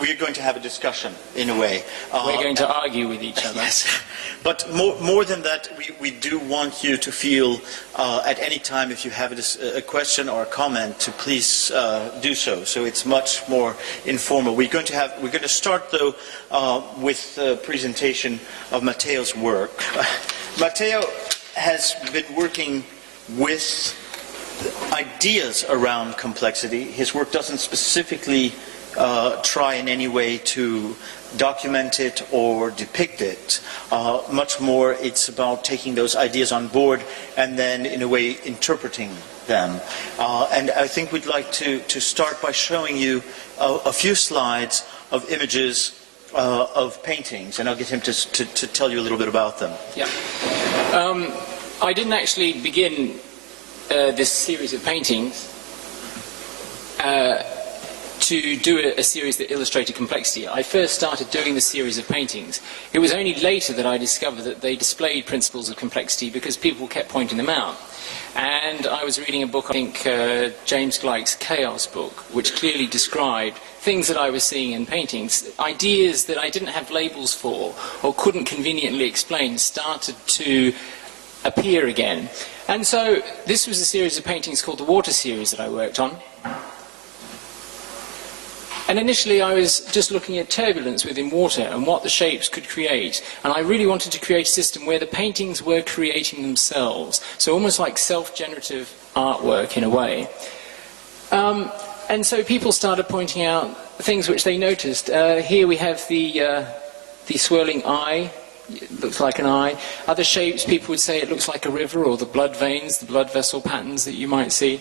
we're going to have a discussion, in a way. We're going to argue with each other. Yes. But more than that, we do want you to feel, at any time, if you have a question or a comment, to please do so. So it's much more informal. We're going to start, though, with the presentation of Mateo's work. Mateo has been working with ideas around complexity. His work doesn't specifically try in any way to document it or depict it. Much more, it's about taking those ideas on board and then, in a way, interpreting them. And I think we'd like to start by showing you a few slides of images of paintings, and I'll get him to tell you a little bit about them. Yeah. I didn't actually begin this series of paintings to do a series that illustrated complexity. I first started doing the series of paintings. It was only later that I discovered that they displayed principles of complexity because people kept pointing them out. And I was reading a book, I think James Gleick's Chaos book, which clearly described things that I was seeing in paintings, ideas that I didn't have labels for or couldn't conveniently explain started to appear again. And so this was a series of paintings called the Water series that I worked on. And initially I was just looking at turbulence within water and what the shapes could create. And I really wanted to create a system where the paintings were creating themselves. So almost like self-generative artwork in a way. And so people started pointing out things which they noticed. Here we have the swirling eye. It looks like an eye. Other shapes, people would say it looks like a river, or the blood veins, the blood vessel patterns that you might see.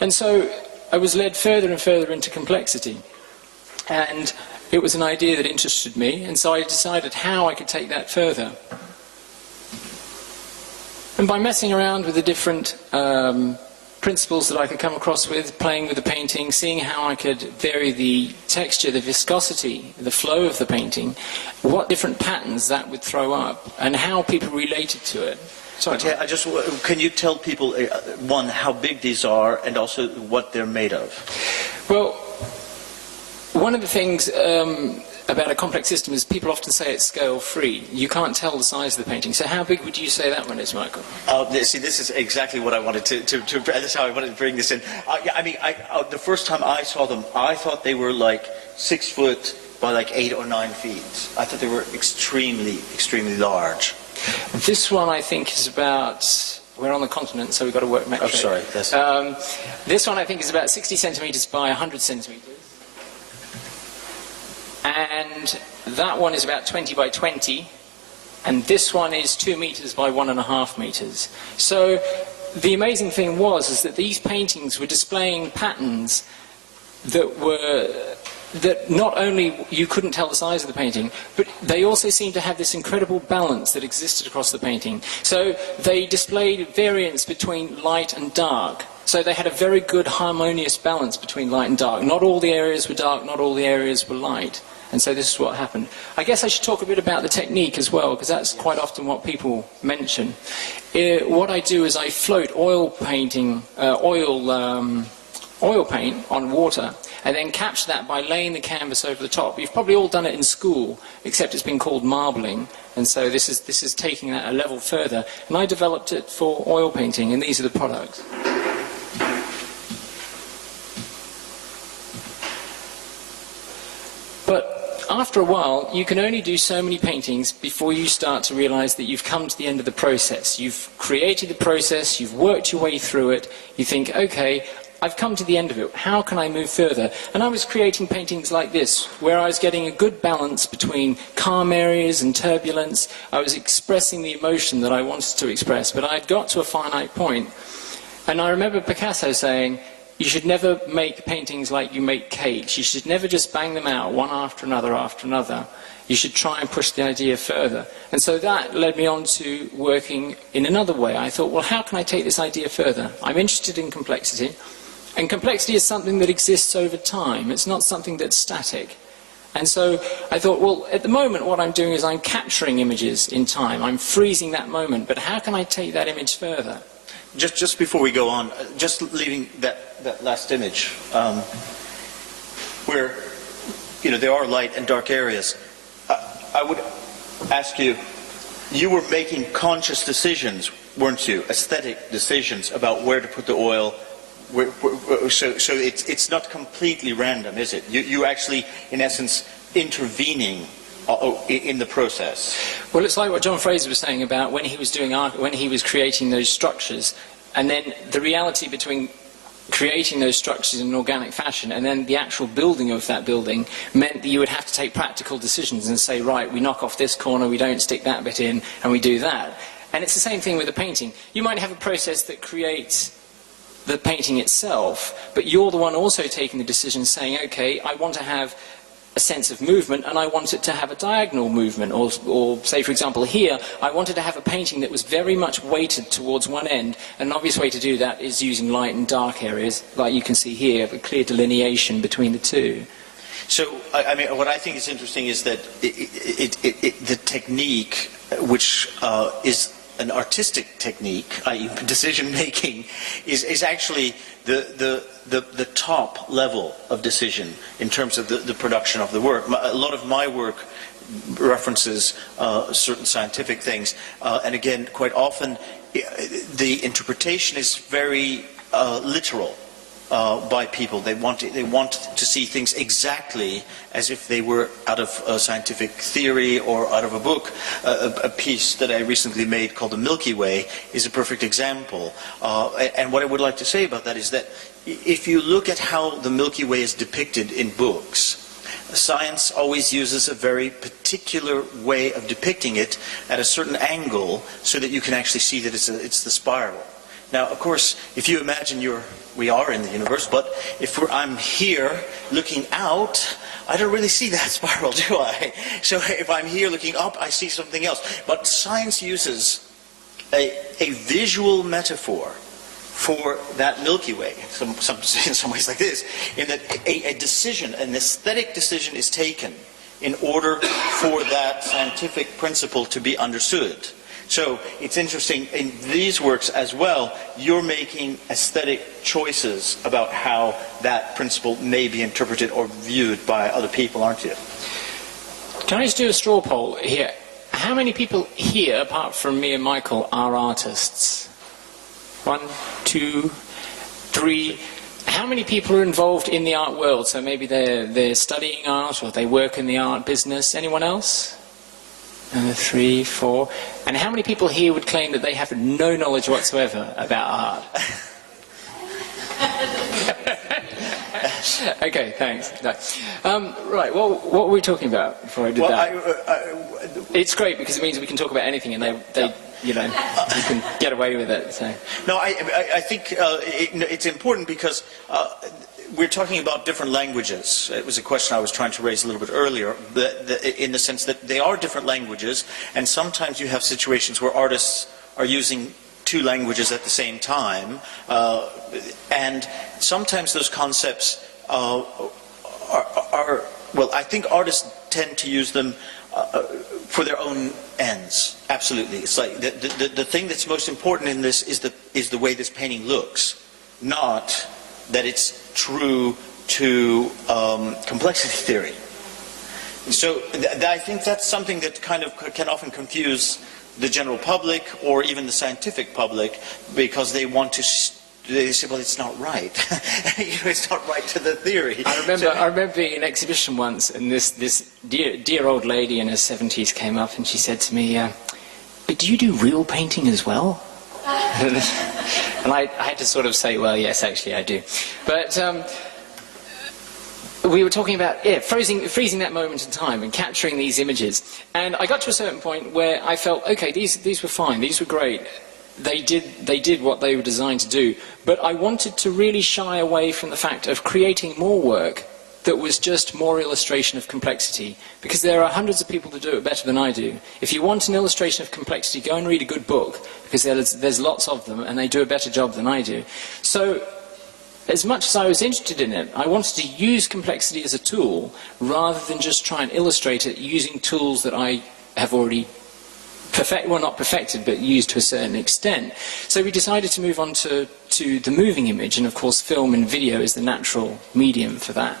And so I was led further and further into complexity. And it was an idea that interested me, and so I decided how I could take that further. And by messing around with the different principles that I could come across with, playing with the painting, seeing how I could vary the texture, the viscosity, the flow of the painting, what different patterns that would throw up, and how people related to it. Sorry, can you tell people, one, how big these are, and also what they're made of? Well, one of the things about a complex system is people often say it's scale-free. You can't tell the size of the painting. So how big would you say that one is, Michael? See, this is exactly what I wanted that's how I wanted to bring this in. The first time I saw them, I thought they were like 6 foot by like 8 or 9 feet. I thought they were extremely, extremely large. This one, I think, is about... We're on the continent, so we've got to work metric. Oh, sorry. This one, I think, is about 60 centimetres by 100 centimetres. And that one is about 20 by 20, and this one is 2 meters by 1.5 meters. So the amazing thing is that these paintings were displaying patterns that not only you couldn't tell the size of the painting, but they also seemed to have this incredible balance that existed across the painting. So they displayed variance between light and dark. So they had a very good harmonious balance between light and dark. Not all the areas were dark, not all the areas were light. And so this is what happened. I guess I should talk a bit about the technique as well, because that's quite often what people mention. What I do is I float oil paint on water, and then capture that by laying the canvas over the top. You've probably all done it in school, except it's been called marbling. And so this is taking that a level further. And I developed it for oil painting, and these are the products. But after a while, you can only do so many paintings before you start to realize that you've come to the end of the process. You've created the process, you've worked your way through it, you think, okay, I've come to the end of it, how can I move further? And I was creating paintings like this, where I was getting a good balance between calm areas and turbulence. I was expressing the emotion that I wanted to express, but I'd got to a finite point. And I remember Picasso saying, you should never make paintings like you make cakes. You should never just bang them out, one after another after another. You should try and push the idea further. And so that led me on to working in another way. I thought, well, how can I take this idea further? I'm interested in complexity. And complexity is something that exists over time. It's not something that's static. And so I thought, well, at the moment what I'm doing is I'm capturing images in time. I'm freezing that moment. But how can I take that image further? Just before we go on, just leaving that last image, where there are light and dark areas. I would ask you, you were making conscious decisions, weren't you? Aesthetic decisions about where to put the oil. So it's not completely random, is it? You actually, in essence, intervening in the process. Well, it's like what John Fraser was saying about when he was doing art, when he was creating those structures, and then the reality between creating those structures in an organic fashion and then the actual building of that building meant that you would have to take practical decisions and say, right, we knock off this corner, we don't stick that bit in, and we do that. And it's the same thing with a painting. You might have a process that creates the painting itself, but you're the one also taking the decision saying, okay, I want to have a sense of movement and I want it to have a diagonal movement, or say, for example, here, I wanted to have a painting that was very much weighted towards one end. An obvious way to do that is using light and dark areas, like you can see here, a clear delineation between the two. So, I mean, what I think is interesting is that the technique, which is an artistic technique, i.e. decision-making, is actually the top level of decision in terms of the production of the work. A lot of my work references certain scientific things, and again, quite often, the interpretation is very literal. By people. They want to see things exactly as if they were out of a scientific theory or out of a book. A piece that I recently made called The Milky Way is a perfect example. And what I would like to say about that is that if you look at how the Milky Way is depicted in books, science always uses a very particular way of depicting it at a certain angle so that you can actually see that it's the spiral. Now, of course, if you imagine we are in the universe, but if I'm here looking out, I don't really see that spiral, do I? So if I'm here looking up, I see something else. But science uses a visual metaphor for that Milky Way, in some ways like this, in that a decision, an aesthetic decision is taken in order for that scientific principle to be understood. So it's interesting, in these works as well, you're making aesthetic choices about how that principle may be interpreted or viewed by other people, aren't you? Can I just do a straw poll here? How many people here, apart from me and Michael, are artists? 1, 2, 3. How many people are involved in the art world? So maybe they're studying art or they work in the art business. Anyone else? 3, 4. And how many people here would claim that they have no knowledge whatsoever about art? Okay, thanks. No. Right, well, what were we talking about before I did that? It's great because it means we can talk about anything and they you know, you can get away with it. So. No, I think it's important because we're talking about different languages. It was a question I was trying to raise a little bit earlier, in the sense that they are different languages, and sometimes you have situations where artists are using two languages at the same time, and sometimes those concepts are well, I think artists tend to use them for their own ends. Absolutely. It's like the thing that's most important in this is the way this painting looks, not that it's true to complexity theory. So I think that's something that kind of can often confuse the general public or even the scientific public, because they want to they say, well, it's not right. It's not right to the theory. I remember being in an exhibition once, and this dear old lady in her 70s came up and she said to me, but do you do real painting as well? And I had to sort of say, well, yes, actually I do. But we were talking about freezing that moment in time and capturing these images. And I got to a certain point where I felt, okay, these were fine, these were great. They did what they were designed to do. But I wanted to really shy away from the fact of creating more work that was just more illustration of complexity. Because there are hundreds of people that do it better than I do. If you want an illustration of complexity, go and read a good book, because there's lots of them, and they do a better job than I do. So, as much as I was interested in it, I wanted to use complexity as a tool, rather than just try and illustrate it using tools that I have already not perfected, but used to a certain extent. So we decided to move on to the moving image, and of course film and video is the natural medium for that.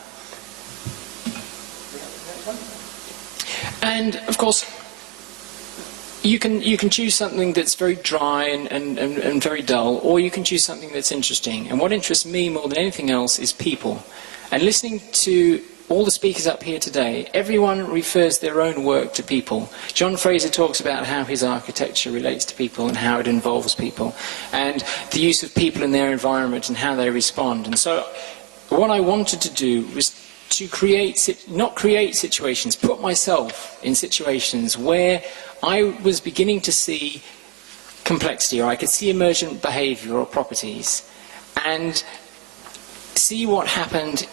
And of course, you can choose something that's very dry and very dull, or you can choose something that's interesting. And what interests me more than anything else is people. And listening to all the speakers up here today, everyone refers their own work to people. John Fraser talks about how his architecture relates to people and how it involves people, and the use of people in their environment and how they respond. And so what I wanted to do was to not create situations, put myself in situations where I was beginning to see complexity, or I could see emergent behavior or properties, and see what happened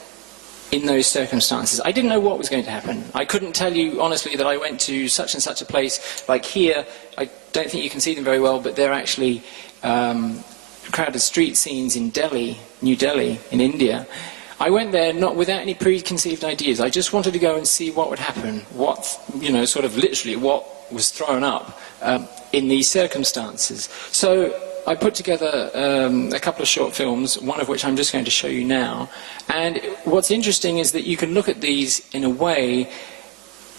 in those circumstances. I didn't know what was going to happen. I couldn't tell you honestly that I went to such and such a place, like here. I don't think you can see them very well, but they're actually crowded street scenes in Delhi, New Delhi, in India. I went there not without any preconceived ideas. I just wanted to go and see what would happen, sort of literally what was thrown up in these circumstances. So I put together a couple of short films, one of which I'm just going to show you now. And what's interesting is that you can look at these in a way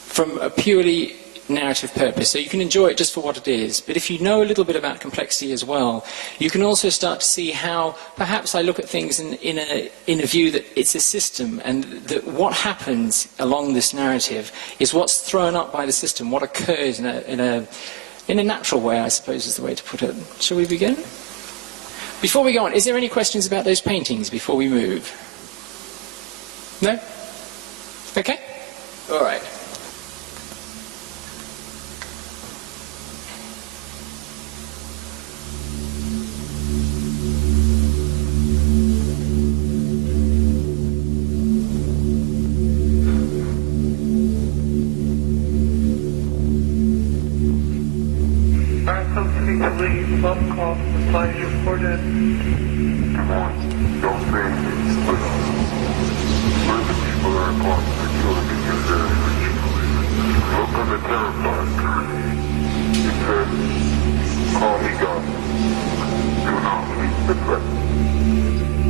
from a purely narrative purpose. So you can enjoy it just for what it is. But if you know a little bit about complexity as well, you can also start to see how perhaps I look at things in a view that it's a system, and that what happens along this narrative is what's thrown up by the system, what occurs in a natural way, I suppose is the way to put it. Shall we begin? Before we go on, is there any questions about those paintings before we move? No? Okay? All right. Love call the flight reported. Come on, don't say anything. Split up. Where the people are caught are killing in your village. Look on the terrified. It says, call me God. Do not leave the threat.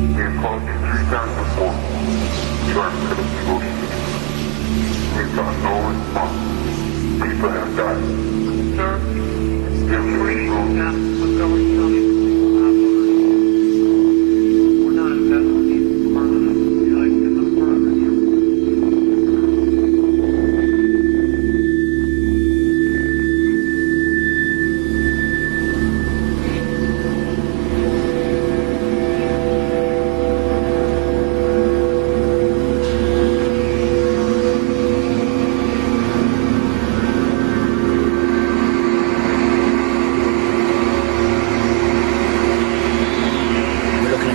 We have called you 3 times before. Trying to set up negotiations. We've got no response. People have died. Sir, Give me a room. we're not investigating further. We like to look further.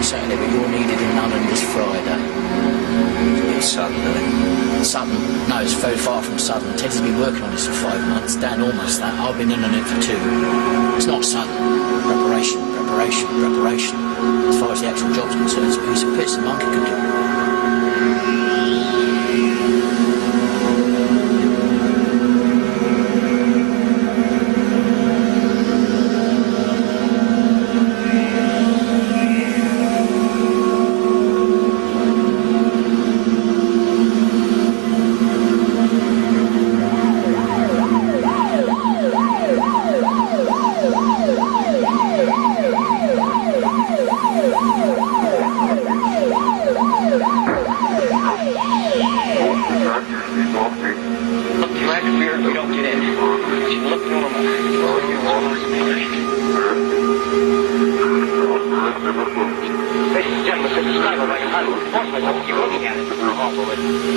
Certainly, but you're needed in London this Friday. It's a bit sudden, isn't it? Sudden? No, it's very far from sudden. Ted's been working on this for 5 months. Dan, almost that. I've been in on it for 2. It's not sudden. Preparation. As far as the actual job's concerned, it's a piece of piss. A monkey could do it.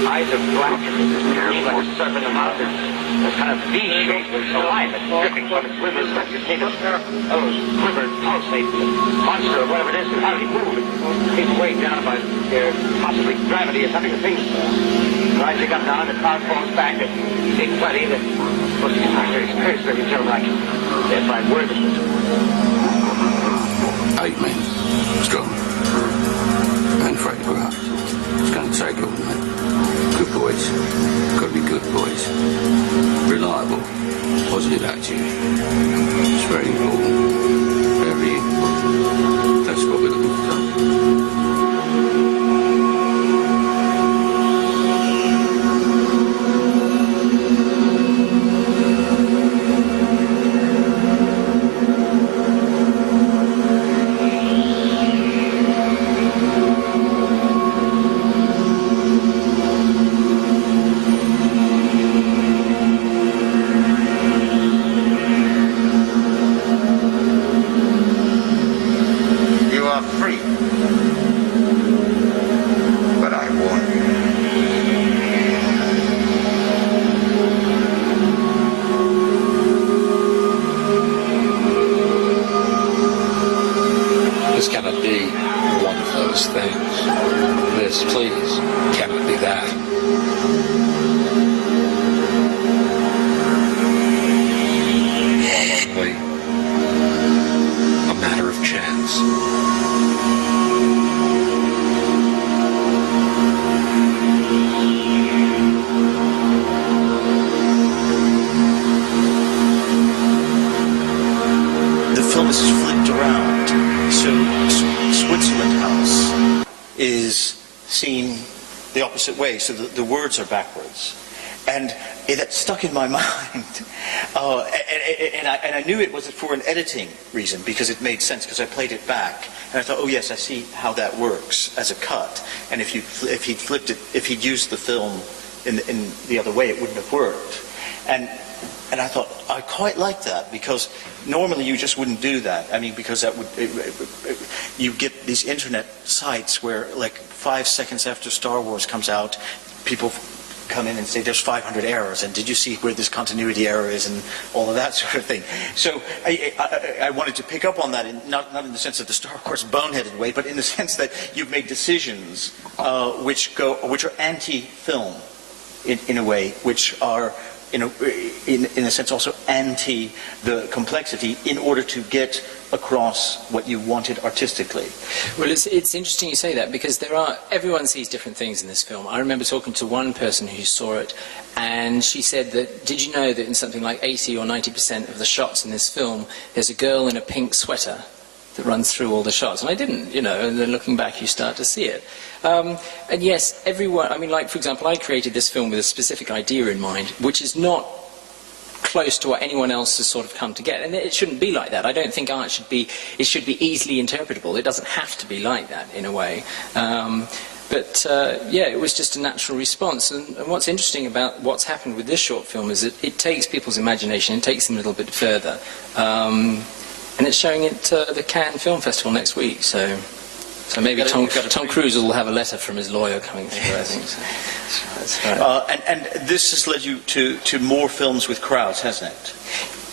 Eyes are black, like a serpent in the mountains. It's kind of V-shaped with saliva dripping from its rivers like you take a pair of those quivers, pulsate, monster or whatever it is, and how do you move it? It's weighed down by possibly gravity or something. The thing rising up now, and the cloud falls back, and big plenty that most of these factors experience very terrible, like they're fine words. 8 men, strong, and afraid to grow up. It's going to take all, mate. Good boys. Got to be good boys. Reliable. Positive attitude. It's very important. Very important. That's what we're looking for. this is flipped around. So Switzerland House is seen the opposite way, so the words are backwards. And that stuck in my mind. And I knew it was for an editing reason, because it made sense, because I played it back. And I thought, oh yes, I see how that works as a cut. And if he'd flipped it, if he'd used the film in the other way, it wouldn't have worked. And I thought, I quite like that, because normally you just wouldn't do that. I mean, because that would, you get these internet sites where, like, 5 seconds after Star Wars comes out, people come in and say there's 500 errors, and did you see where this continuity error is, and all of that sort of thing. So I wanted to pick up on that, not in the sense of the Star Wars boneheaded way, but in the sense that you've made decisions which are anti-film in a way, which are in a sense also anti the complexity, in order to get across what you wanted artistically. Well, it's interesting you say that, because everyone sees different things in this film. I remember talking to one person who saw it, and she said that, did you know that in something like 80 or 90% of the shots in this film, there's a girl in a pink sweater that runs through all the shots? And I didn't, and then looking back you start to see it. And yes, everyone, I mean, like, for example, I created this film with a specific idea in mind, which is not close to what anyone else has sort of come to get. And it shouldn't be like that. I don't think art should be easily interpretable. It doesn't have to be like that, in a way. Yeah, it was just a natural response. And what's interesting about what's happened with this short film is that it takes people's imagination, it takes them a little bit further. And it's showing it at the Cannes Film Festival next week. So maybe Tom Cruise will have a letter from his lawyer coming through, I think. So that's right. And this has led you to more films with crowds, hasn't it?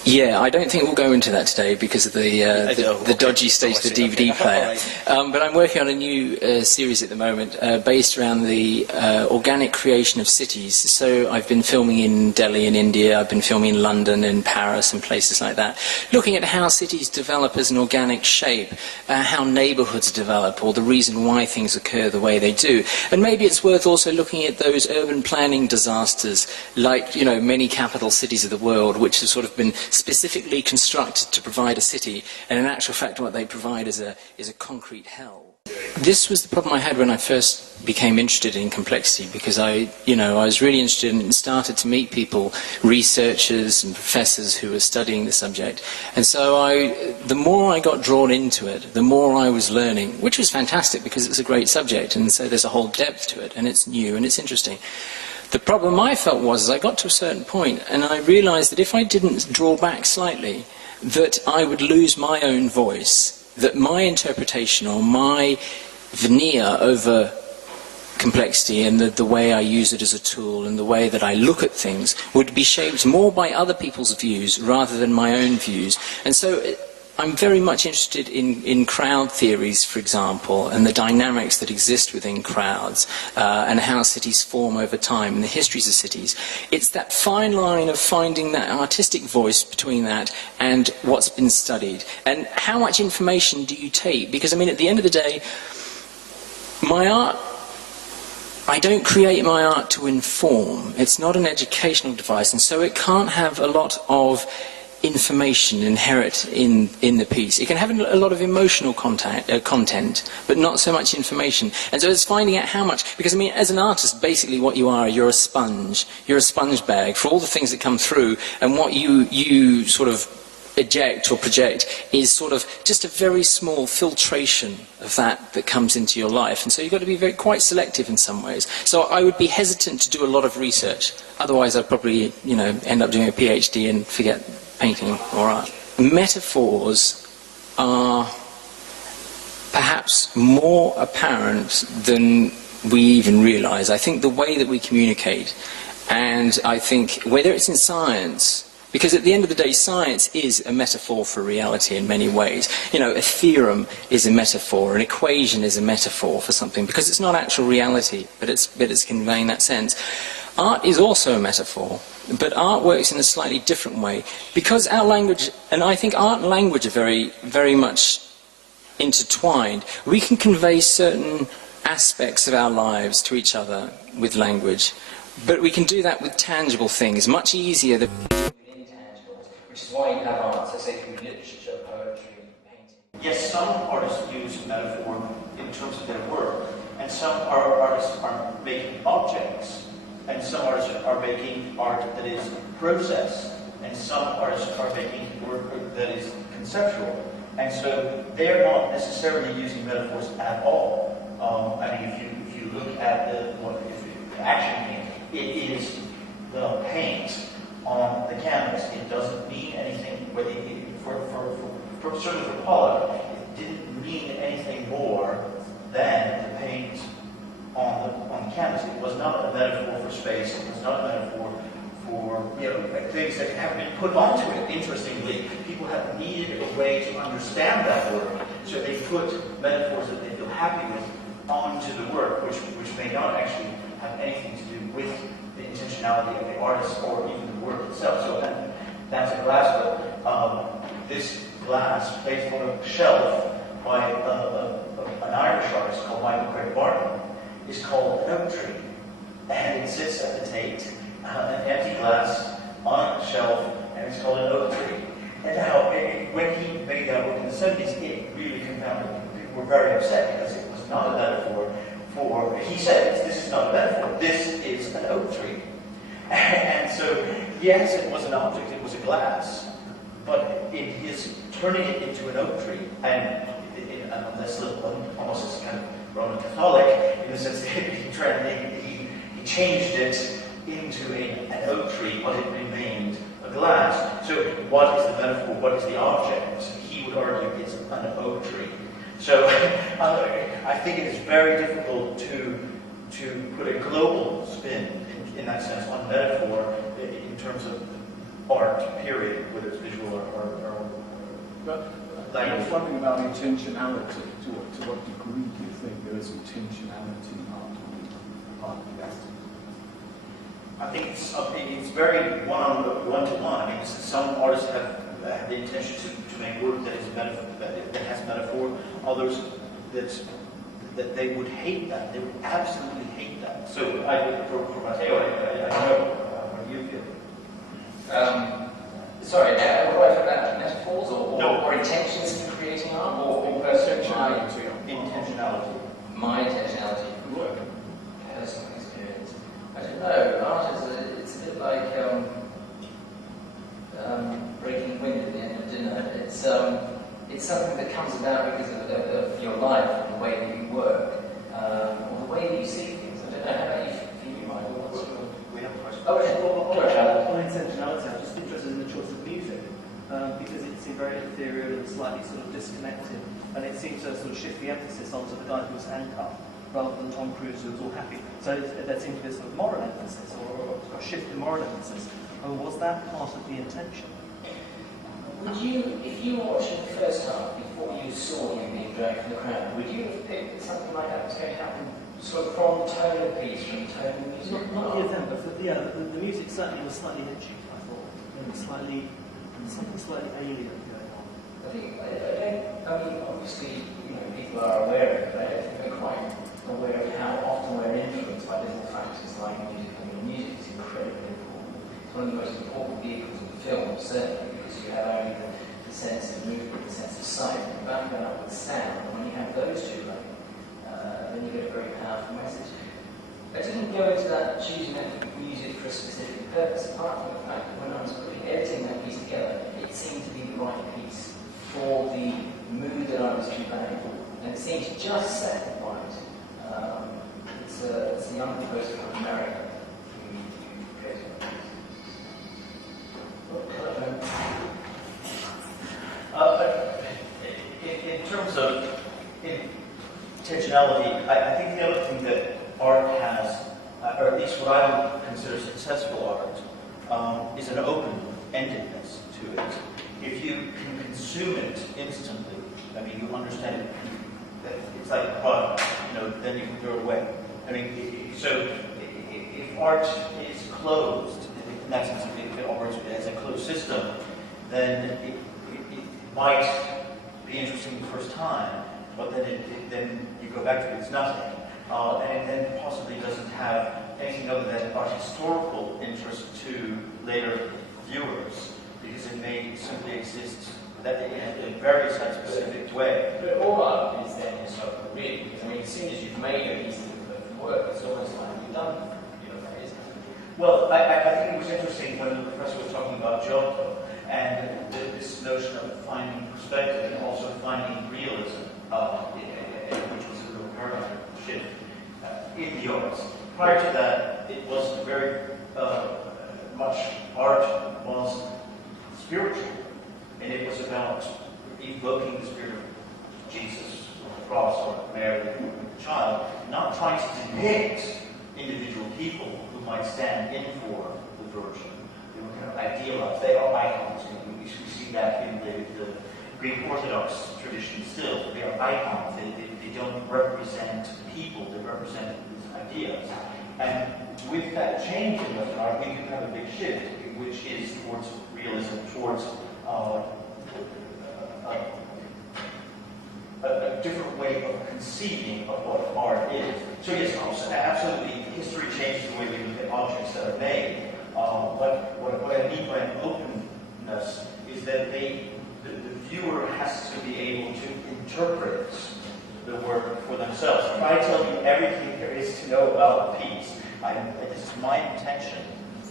Yeah, I don't think we'll go into that today because of the dodgy state of the DVD player. But I'm working on a new series at the moment based around the organic creation of cities. So I've been filming in Delhi in India, I've been filming in London and Paris and places like that, looking at how cities develop as an organic shape, how neighbourhoods develop, or the reason why things occur the way they do. And maybe it's worth also looking at those urban planning disasters, like, many capital cities of the world, which have sort of been specifically constructed to provide a city, and in actual fact what they provide is a concrete hell. This was the problem I had when I first became interested in complexity, because I was really interested and started to meet people, researchers and professors who were studying the subject. And so the more I got drawn into it, the more I was learning, which was fantastic because it's a great subject, and so there's a whole depth to it, and it's new and it's interesting. The problem I felt was I got to a certain point and I realised that if I didn't draw back slightly, that I would lose my own voice, that my interpretation or my veneer over complexity and the way I use it as a tool and the way that I look at things would be shaped more by other people's views rather than my own views. And so I'm very much interested in crowd theories, for example, and the dynamics that exist within crowds, and how cities form over time, and the histories of cities. It's that fine line of finding that artistic voice between that and what's been studied. And how much information do you take? Because, I mean, at the end of the day, my art, I don't create my art to inform. It's not an educational device, and so it can't have a lot of information inherent in the piece. It can have a lot of emotional content, but not so much information. And so it's finding out how much, because I mean, as an artist, basically what you are, you're a sponge. You're a sponge bag for all the things that come through, and what you sort of eject or project is sort of just a very small filtration of that comes into your life. And so you've got to be quite selective in some ways. So I would be hesitant to do a lot of research. Otherwise I'd probably, end up doing a PhD and forget painting or art. Metaphors are perhaps more apparent than we even realise. I think the way that we communicate, and I think whether it's in science, because at the end of the day, science is a metaphor for reality in many ways. A theorem is a metaphor, an equation is a metaphor for something, because it's not actual reality, but it's conveying that sense. Art is also a metaphor, but art works in a slightly different way, because our language, and I think art and language are very, very much intertwined. We can convey certain aspects of our lives to each other with language, but we can do that with tangible things much easier than with intangibles, which is why you have art, so say through literature, poetry, yes, some artists use metaphor in terms of their work, and some artists are making objects, and some artists are making art that is process, and some artists are making work that is conceptual. And so they're not necessarily using metaphors at all. I mean, if you look at the action paint, it is the paint on the canvas. It doesn't mean anything. For certainly for Pollock, it didn't mean anything more than the paint on the canvas. It was not a metaphor for space. It was not a metaphor for things that have been put onto it. Interestingly, people have needed a way to understand that work, so they put metaphors that they feel happy with onto the work, which may not actually have anything to do with the intentionality of the artist or even the work itself. So that's a glass book. This glass placed on a shelf by an Irish artist called Michael Craig Barton is called an oak tree, and it sits at the Tate, an empty glass on a shelf, and it's called an oak tree. And now, when he made that work in the 70s, it really confounded people. People were very upset because it was not a metaphor for, he said, this is not a metaphor, this is an oak tree. And so, yes, it was an object, it was a glass, but in his turning it into an oak tree, and on this little, almost as kind of Roman Catholic, in the sense that he changed it into an oak tree, but it remained a glass. So what is the metaphor, what is the object? He would argue it's an oak tree. So I think it is very difficult to put a global spin in that sense on metaphor in terms of art, period, whether it's visual or I was wondering about intentionality. To what degree do you think there is intentionality in art on the part of the artist? I think it's very one-to-one. I mean, some artists have the intention to make work that is that has metaphor. Others that they would hate that. They would absolutely hate that. So for Mateo, I know how you feel. Sorry, what about metaphors No. or intentions in creating art or personal Intentionality. My intentionality. Work. Personal experience. I don't know. Art is it's a bit like breaking wind at the end of dinner. It's something that comes about because of your life and the way that you work, or the way that you see things. I don't know how about you feel, Michael. We have a question. Oh, yeah. On intentionality, I'm just interested in the choice of music, because it's very ethereal and slightly sort of disconnected, and it seems to sort of shift the emphasis onto the guy who was handcuffed rather than Tom Cruise who was all happy. So there seems to be a sort of moral emphasis or a shift in moral emphasis. And was that part of the intention? Would you, if you were watching the first half before you saw him being dragged from the crowd, would you have picked something like that was going to happen sort of from tone of piece, from tone of music? Not the event, but the music certainly was slightly edgy, I thought. Something slightly alien going on. I mean, obviously, people are aware of it, but I don't think they're quite aware of how often we're influenced by little factors like music. I mean, music is incredibly important. It's one of the most important vehicles of the film, certainly, because you have only the sense of movement, the sense of sight, and you back that up with sound. And when you have those two, then you get a very powerful message. I didn't go into that choosing that music for a specific purpose, apart from the fact that when I was editing that piece together, it seemed to be the right piece for the mood that I was conveying, and it seems just set right. It's a young person from America who created it. In terms of intentionality, I think the other thing that art has, or at least what I would consider successful art, is an open-endedness to it. If you can consume it instantly, I mean, you understand it. It's like a product, then you can throw it away. I mean, so if art is closed, in that sense, if it operates as a closed system, then it might be interesting the first time, but then you go back to it, it's nothing. And then possibly doesn't have anything other than art historical interest to later viewers, because it may simply exist that in a very site-specific way. interesting when the professor was talking about Giotto and this notion of finding perspective and also finding realism, which was a real paradigm shift in the arts. Prior to that, it was very much art was spiritual, and it was about evoking the spirit of Jesus or the cross or Mary or the child, not trying to depict individual people who might stand in for the Virgin. They were kind of idealized. They are icons. We see that in the Greek Orthodox tradition still. They are icons. They don't represent people. They represent these ideas. And with that change in Western art, we do have a big shift, which is towards realism, towards a different way of conceiving of what art is. So yes, absolutely, history changes the way we look at objects that are made. But what I mean by an openness is that the viewer has to be able to interpret the work for themselves. If I tell you everything there is to know about the piece, this is my intention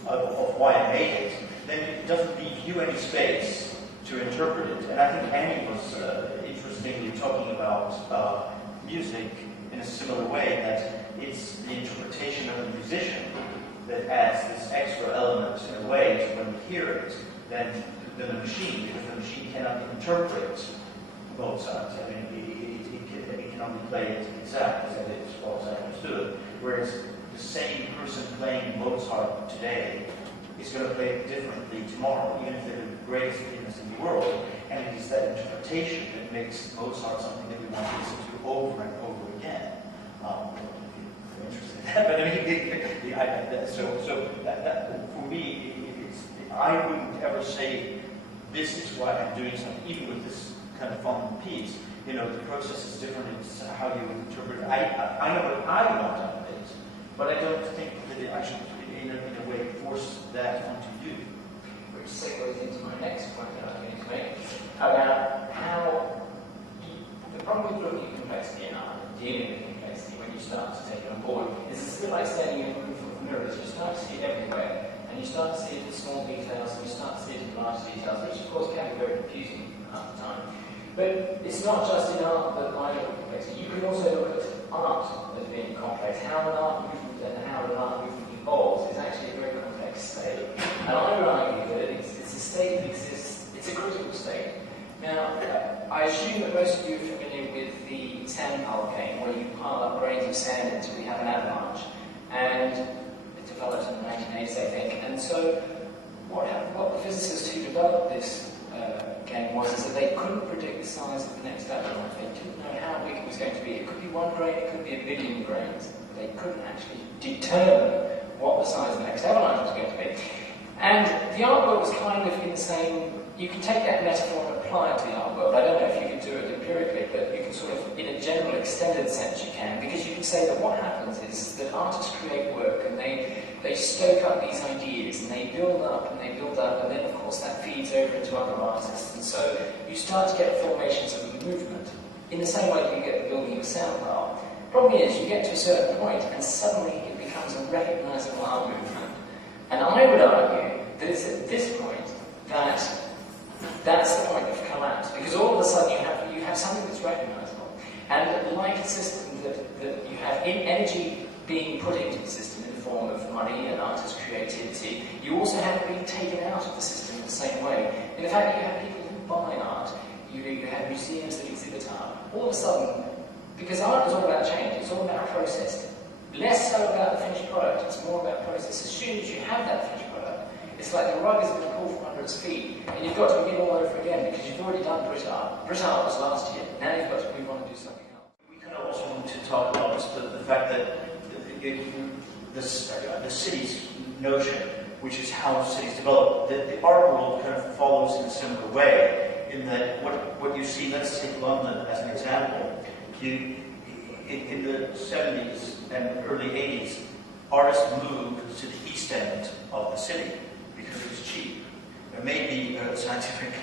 of why I made it, then it doesn't leave you any space to interpret it. And I think Annie was interestingly talking about music in a similar way, that it's the interpretation of the musician that adds this extra element in a way to when you hear it than the machine, because the machine cannot interpret both sides. I mean, it can only play it exactly as it is, as far as I understood. Whereas the same person playing Mozart today is going to play it differently tomorrow, even if they're the greatest pianist in the world. And it is that interpretation that makes Mozart something that we want to listen to over and over again. If you're interested in that, but I mean, so for me, I wouldn't ever say this is why I'm doing something, even with this kind of fun piece. You know, the process is different. It's how you interpret it. I know what I want out of it, but I don't think that I should, in a way, force that onto you. Which segues into my next point that I'm going to make about how the problem with looking at complexity in art, dealing with complexity when you start to take it on board, is it's a bit like standing in a room full of mirrors. You start to see it everywhere, and you start to see it in small details, and you start to see it in large details, which of course can be very confusing half the time. But it's not just in art that I look at complexity. You can also look at art as being complex. How an art movement and how an art movement evolves is actually a very complex state. And I would argue that it's a state that exists, it's a critical state. Now, I assume that most of you are familiar with the sand pile game, where you pile up grains of sand until we have an avalanche. And it developed in the 1980s, I think. And so, what the physicists who developed this game was is that they couldn't predict the size of the next avalanche. They didn't know how big it was going to be. It could be 1 grain, it could be 1 billion grains. They couldn't actually determine what the size of the next avalanche was going to be. And the art world was kind of in the same. You can take that metaphor and apply it to the art world. I don't know if you can do it empirically, but you can sort of, in a general extended sense, you can, because you can say that what happens is that artists create work and they stoke up these ideas and they build up and they build up, and then of course that feeds over into other artists, and so you start to get formations of a movement in the same way that you get the building of a sound pile. Problem is, you get to a certain point and suddenly it becomes a recognizable art movement. And I would argue that it's at this point that that's the point of collapse, because all of a sudden you have something that's recognizable, and like a system that you have in energy being put into the system in the form of money and artist creativity, you also have it being taken out of the system in the same way. In the fact that you have people who buy art, you have museums that exhibit art. All of a sudden, because art is all about change, it's all about process. Less so about the finished product, it's more about process. As soon as you have that finished product, it's like the rug has been pulled from under its feet, and you've got to begin all over again because you've already done Brit art. Brit art was last year, now you've got to move on and do something else. We kind of also want to talk about the fact that the city's notion, which is how cities develop, the art world kind of follows in a similar way, in that what you see, let's take London as an example. In the 70s and early 80s, artists moved to the east end of the city because it was cheap. There may be scientific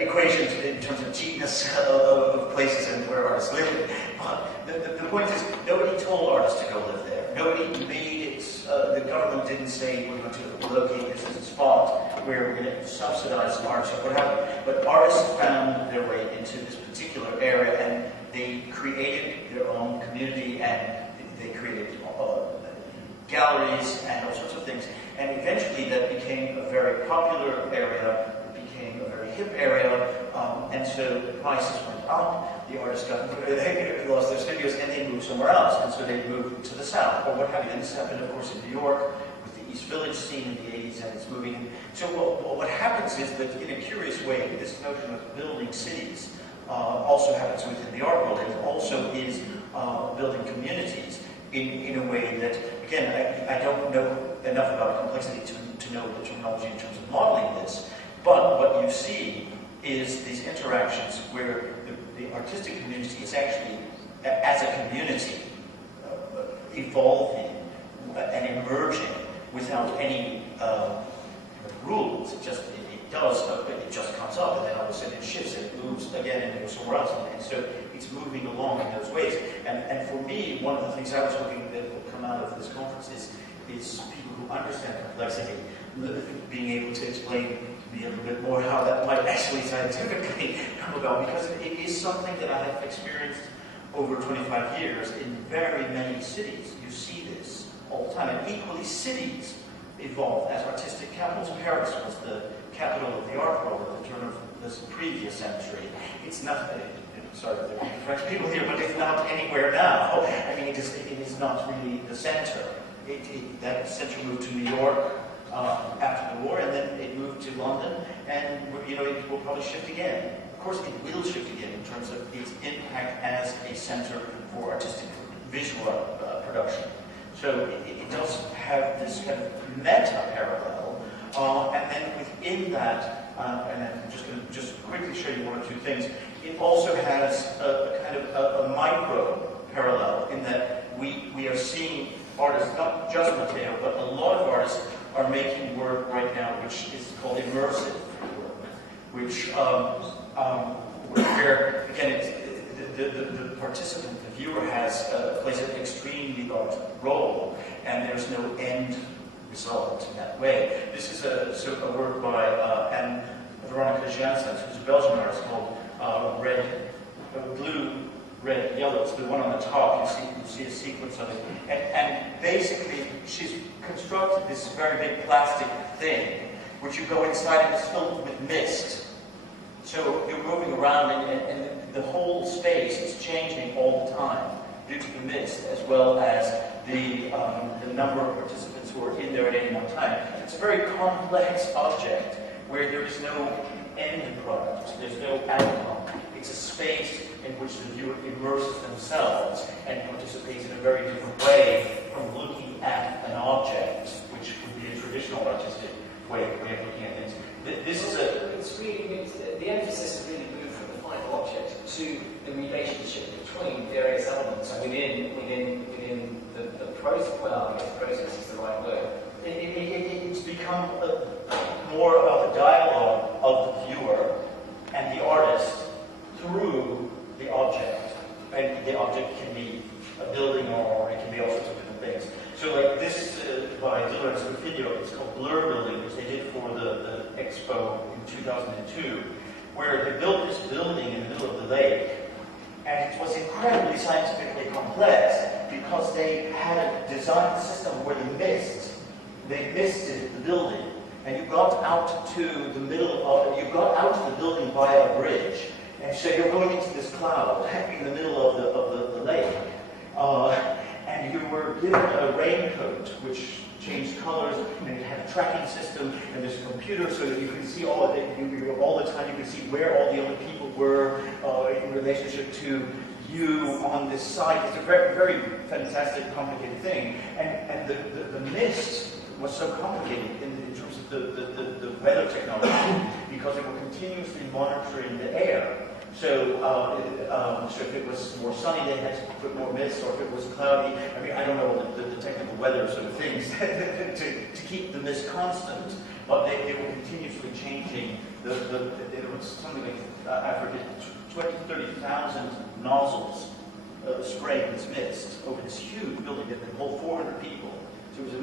equations in terms of cheapness of places and where artists live. But the point is, nobody told artists to go live there. nobody made it, the government didn't say we're going to locate this as a spot where we're going to subsidize art or what have you. But artists found their way into this particular area, and they created their own community, and they created galleries and all sorts of things. And eventually that became a very popular area, it became a very hip area, and so the prices went up, the artists they lost their studios, and they moved somewhere else, and so they moved to the south, or what have you. And this happened, of course, in New York, with the East Village scene in the 80s, and it's moving in. So what happens is that, in a curious way, this notion of building cities also happens within the art world. It also is building communities in a way that, again, I don't know enough about complexity to know the terminology in terms of modeling this, but what you see is these interactions where the artistic community is actually, as a community, evolving and emerging without any rules. It does, but it just comes up, and then all of a sudden it shifts, and it moves again, and it goes somewhere else, and so it's moving along in those ways. And for me, one of the things I was hoping that will come out of this conference is people who understand complexity, being able to explain to me a little bit more how that might actually scientifically come about, because it is something that I have experienced over 25 years in very many cities. You see this all the time, and equally cities evolve as artistic capitals. Paris was the capital of the art world at the turn of this previous century. It's not, sorry if there are French people here, but it's not anywhere now. I mean, it is not really the center. That center moved to New York after the war, and then it moved to London, and it will probably shift again. Of course, it will shift again in terms of its impact as a center for artistic visual production. So it does have this kind of meta parallel, and then within that, and I'm just going to just quickly show you one or two things. It also has a kind of a micro parallel in that we are seeing artists, not just Mateo, but a lot of artists are making work right now which is called immersive work, which where again the participant, the viewer, plays an extremely large role, and there's no end result in that way. This is a work by Anne Veronica Janssens, who's a Belgian artist, called Blue, Red, Yellow. It's the one on the top. You see a sequence of it, and basically she's constructed this very big plastic thing, which you go inside and it's filled with mist. So you're moving around, and the whole space is changing all the time due to the mist, as well as the number of participants who are in there at any one time. It's a very complex object where there is no end product, there's no outcome. It's a space in which the viewer immerses themselves and participates in a very different way from looking at an object, which would be a traditional artistic way of looking at things. This is the emphasis has really moved from the final object to the relationship between various elements within the process. Well, I guess process is the right word. It's become more about the dialogue of the viewer and the artist through the object. And the object can be a building, or it can be all sorts of different things. So like this by Lorenzo video, it's called Blur Building, which they did for the Expo in 2002, where they built this building in the middle of the lake. And it was incredibly scientifically complex because they had designed a system where they misted the building. And you got out to the building via a bridge. And so you're going into this cloud in the middle of the lake. And you were given a raincoat which changed colors, and it had a tracking system, and there's a computer so that you can see all the time, you can see where all the other people were in relationship to you on this site. It's a very, very fantastic, complicated thing. And the mist was so complicated in terms of the weather technology, because they were continuously monitoring the air. So if it was more sunny, they had to put more mist, or if it was cloudy. I mean, I don't know the technical weather sort of things to keep the mist constant, but they were continuously changing. There was something like, I forget, 20,000 to 30,000 nozzles spraying this mist over this huge building that can hold 400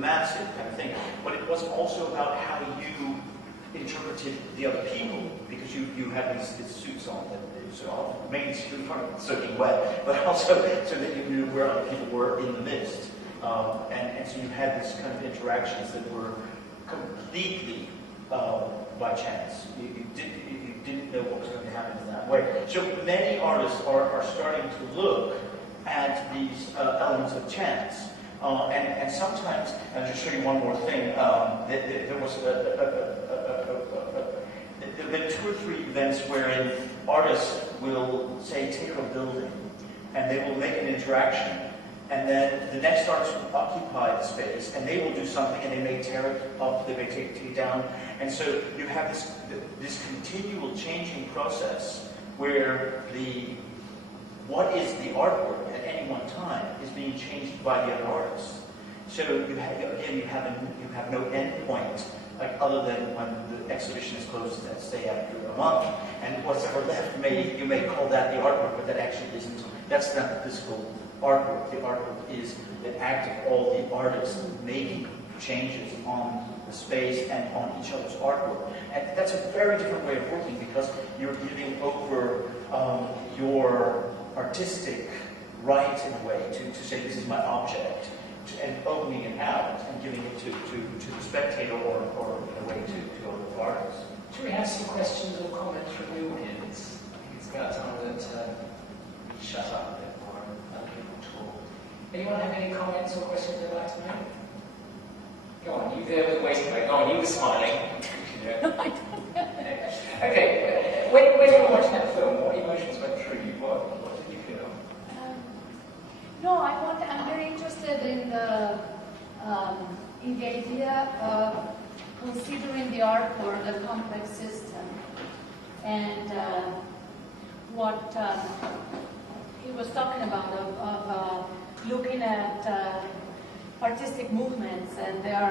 massive kind of thing, but it was also about how you interpreted the other people, because you had these suits on that made you soaking wet, but also so that you knew where other people were in the mist. And so you had this kind of interactions that were completely by chance. You didn't know what was going to happen in that way. So many artists are starting to look at these elements of chance. And sometimes, and I'll just show you one more thing, there have been 2 or 3 events wherein artists will, say, take a building, and they will make an interaction, and then the next artist will occupy the space, and they will do something, and they may tear it up, they may take it down, and so you have this continual changing process where what is the artwork at any one time is being changed by the other artists. So you have no end point, like other than when the exhibition is closed, let's say after a month, and what's ever left you may call that the artwork, but that actually isn't. That's not the physical artwork. The artwork is the act of all the artists making changes on the space and on each other's artwork. And that's a very different way of working, because you're giving over your artistic right, in a way, to say this is my object, and opening it out and giving it to the spectator, or in a way to other artists. Do we have some questions or comments from the audience? I think it's about time that we shut up a bit more and let people talk. Anyone have any comments or questions they'd like to make? Go on, you there with the waiting break. Go on, you were smiling. Okay, when you were watching that film, what emotions went through you? What did you feel? I'm very interested in the idea of considering the artwork a complex system, and what he was talking about of looking at artistic movements and their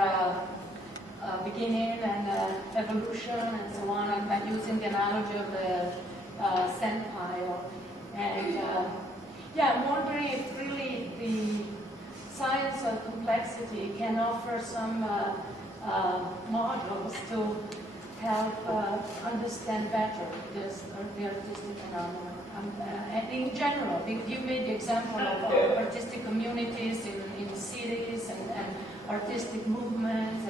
beginning and evolution and so on, and by using the analogy of the senpai. And I'm wondering if really the science of complexity can offer some models to help understand better the artistic phenomenon. And in general, you made the example of artistic communities in cities and artistic movements,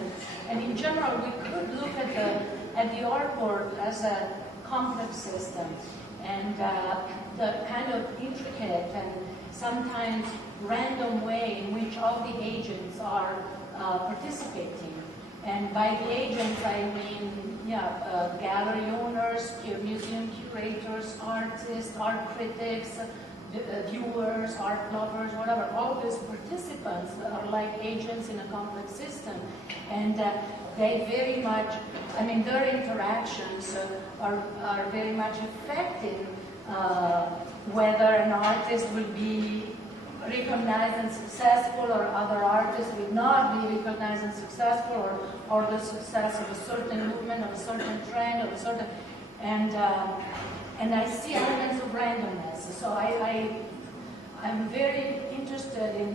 and in general, we could look at the artwork as a complex system, and the kind of intricate and sometimes random way in which all the agents are participating. And by the agents, I mean, gallery owners, museum curators, artists, art critics, viewers, art lovers, whatever. All these participants are like agents in a complex system. And they very much, their interactions are very much affecting whether an artist will be recognized and successful, or other artists will not be recognized and successful, or the success of a certain movement, of a certain trend, of a certain, and I see elements of randomness. So I'm very interested in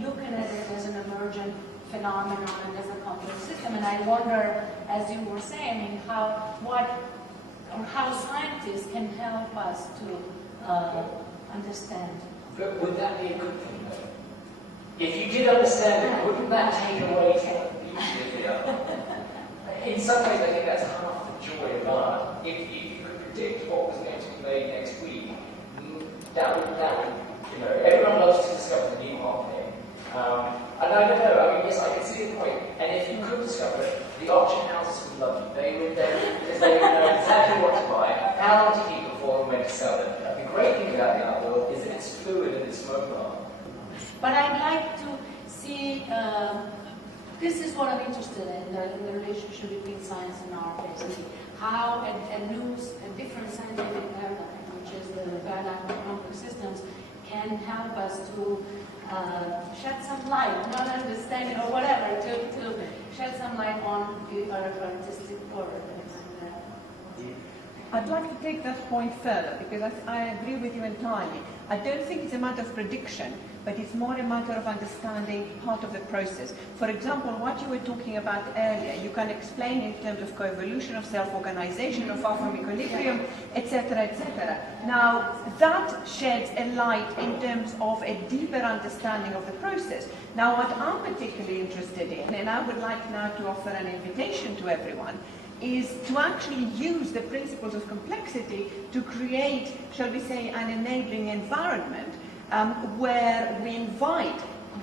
looking at it as an emergent phenomenon and as a complex system, and I wonder, as you were saying, how scientists can help us to understand. But would that be a good thing, though? If you did understand it, wouldn't that take away some of the beauty of the art? In some ways, I think that's half the joy of art. If you could predict what was going to be made next week, that would, everyone loves to discover the new art thing. And I don't know, yes, I can see the point. And if you could discover it, the auction houses would love you. They would know exactly what to buy, how long to keep it for, and when to sell it. The great thing about the art world is that it's fluid and it's mobile. But I'd like to see, this is what I'm interested in, the relationship between science and art, basically. How a different scientific paradigm, which is the paradigm of complex systems, can help us to shed some light, not understanding or whatever, to shed some light on the artistic world. I'd like to take that point further, because I agree with you entirely. I don't think it's a matter of prediction, but it's more a matter of understanding part of the process. For example, what you were talking about earlier, you can explain in terms of coevolution, of self-organization, of far from equilibrium, etc., etc. Now, that sheds a light in terms of a deeper understanding of the process. Now, what I'm particularly interested in, and I would like now to offer an invitation to everyone, is to actually use the principles of complexity to create, shall we say, an enabling environment where we invite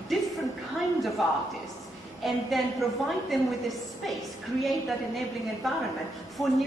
different kinds of artists and then provide them with a space, create that enabling environment for new